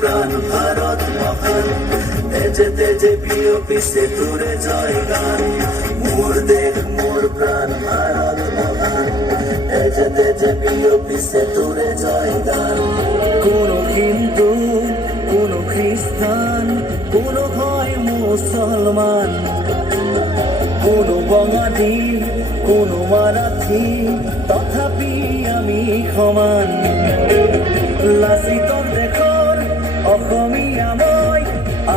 প্রাণ ভারত মহান, তেজে তেজে বিয়পিছে তোরে জয় গান। মোর দেশ মোর প্রাণ ভারত মহান, তেজে তেজে বিয়পিছে তোরে জয় গান। কোন হিন্দু, কোন খ্রিস্টান, কোন হয় মুসলমান, কোন বঙালী, কোন মারাঠি, তথাপি আমি সমান। লাচিতৰ দেশৰ অসমীয়া মই,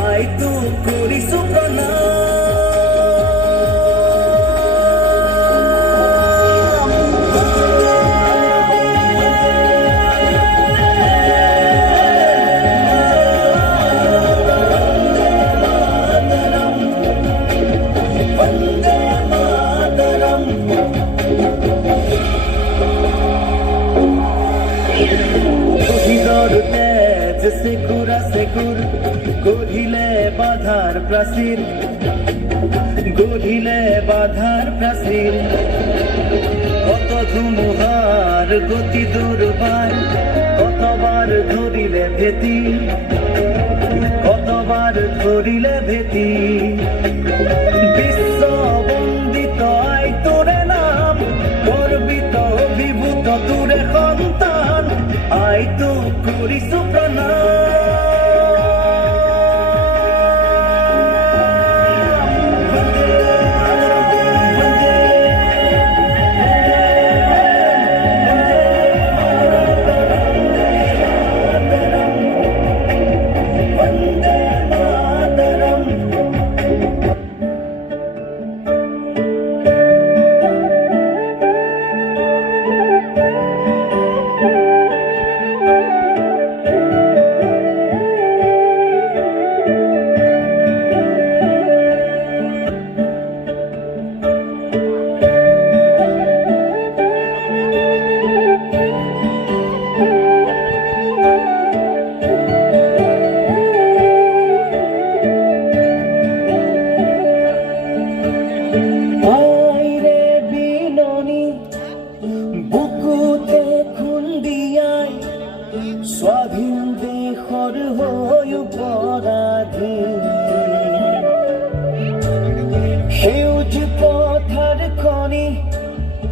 আইতো কৰিছো প্ৰণাম। বন্দে মাতৰম। সেকুর সেকুর গঢ়িলে বাধার প্রাচীর, গঢ়িলে বাধার প্রাচীর। কত ধুমুহার গতি দুর্বার, কতবার ধরিলে ভেতি, কতবার ধরিলে ভেতি। বিশ্ব বন্দিত আই তোরে নাম, গর্বিত অভিভূত তোরে সন্তান, আই তো করিছো প্ৰণাম।